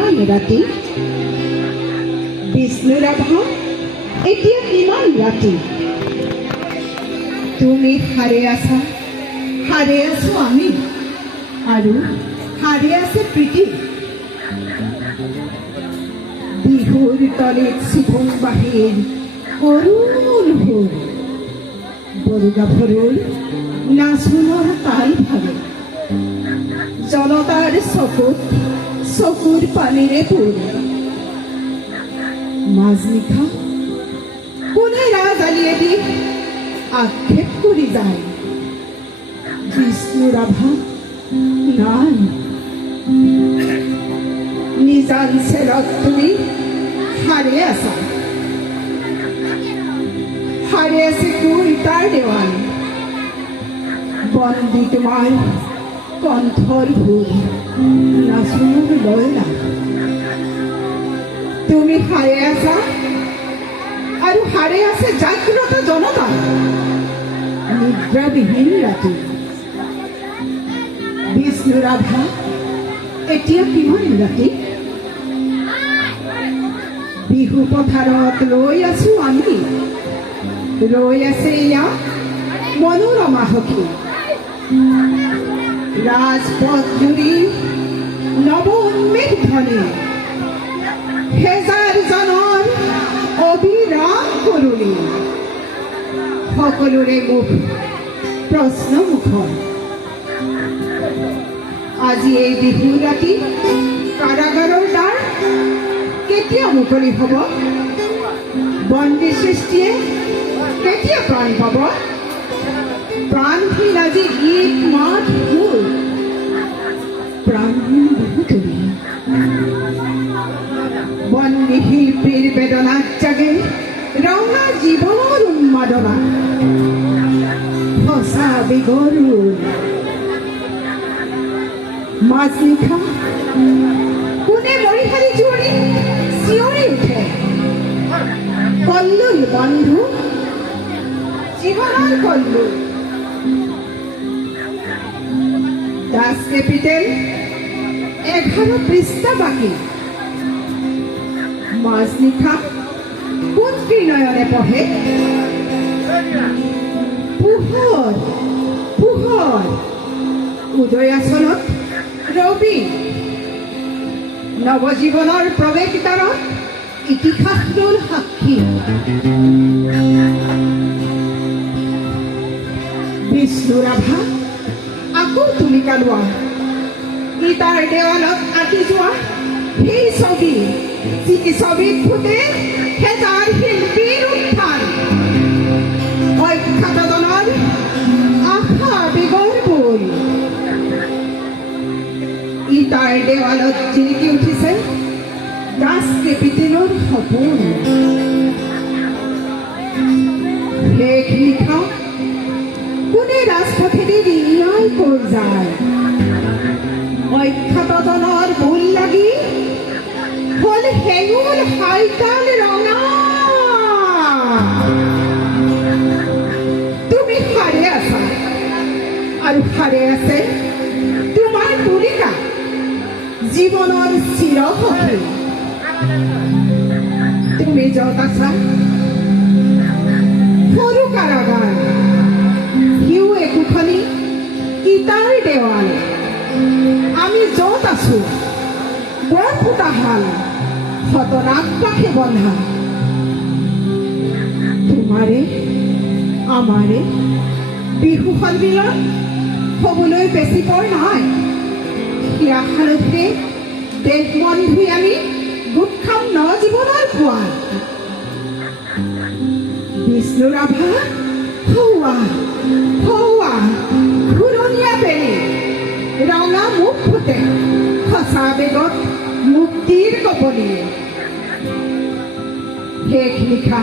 কিমান ৰাতি বিষ্ণু ৰাভা এতিয়া কিমান ৰাতি তুমি হাৰে আছা হাৰে আছো আমি আৰু হাৰে আছে প্ৰীতি বিহুৰ তলিত চিফুং বাহিৰ অৰুণ সুৰ বৰুগাভৰুৰ নাচোনৰ তাল ভাগে জনতাৰ চকুৰ পানীৰে পূৰ মাজনিশা কোনে ৰাজ আলিয়েদি আক্ষেপ কৰি যায় বিষ্ণু ৰাভা নাই নিজান চেলত তুমি হাৰে আছা হাৰে আছে কবিতাৰ দেৱাল বন্দী তোমাৰ কণ্ঠৰ ভুল নাচোনৰ লয়লা তুমি হাৰে আছা আৰু হাৰে আছে জাগ্ৰত জনতা নিদ্ৰাবিহীন ৰাতি বিষ্ণু ৰাভা এতিয়া কিমান ৰাতি বিহু পথাৰত ৰৈ আছো আমি ৰৈ আছে ইয়াত মনোৰমা সখী ৰাজপথ জুৰি নৱ উন্মেষ ধ্বনি হেজাৰ জনৰ অবিৰাম কৰুণী সকলোৰে মুখ প্ৰশ্নমুখৰ আজি এই বিহু ৰাতি কাৰাগাৰৰ দ্বাৰ কেতিয়া মুকলি হ'ব বন্দী সৃষ্টিয়ে কেতিয়া প্ৰাণ পাব প্ৰাণহীন আজি গীত মাত সুৰ প্ৰাণহীন বিহুতলী বন্দী শিল্পীৰ বেদনাত জাগে ৰঙা জীৱনৰ উন্মাদনা সঁচা আবেগৰ মাজনিশা কোনে মৰিশালী জুৰি চিঞৰি উঠে কল্লোল বন্ধু জীৱনৰ কল্লোল দাস কেপিটেল 11 পৃষ্ঠা বাকী মাজনিশা কোন ত্ৰিনয়নে পঢ়ে পোহৰ পোহৰ উদয়াচলত ৰবি নৱজীৱনৰ প্ৰৱেশ দ্বাৰত ইতিহাসৰ সাক্ষী বিষ্ণু ৰাভা আকৌ তুলিকা লোৱা ইটাৰ দেৱালত আঁকি যোৱা সেই ছবি যি ছবিত ফুটে হেজাৰ শিল্পীৰ উত্থান অখ্যাতজনৰ আশা আবেগৰ বৈ ইটাৰ দেৱালত জিলিকি উঠিছে দাস কেপিটেলৰ সপোন শেষ নিশা কোনে ৰাজপথেদি ৰিঙিয়াই কৈ যায় অখ্যাতজনৰ ভুল লাগি হল হেঙুল হাইতাল ৰঙা তুমি হাৰে আছা আৰু হাৰে আছে তোমাৰ তুলিকা জীৱনৰ চিৰসখী তুমি য'ত আছা সৰু কাৰাগাৰ সিও একোখনি ইটাৰ দেৱাল আমি য'ত আছো বৰ ফুটাহাল খতনাক পাখে বন্ধা তোমাৰে আমাৰে বিহু সন্মিলন হ'বলৈ বেছি পৰ নাই হিয়া হালধিৰে দেশ মন ধুই আমি গোট খাম নজীৱনৰ খোৱা বিষ্ণু ৰাভা হৌৱা হৌৱা ঘূৰণীয়া বেলি ৰঙা মুখ ফুটে সঁচা বেগত মুক্তিৰ কপনি শেষ নিশা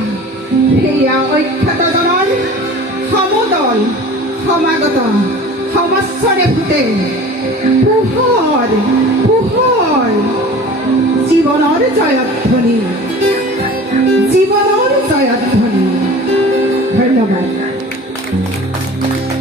সেয়া অখ্যাতজনৰ সমদল সমাগত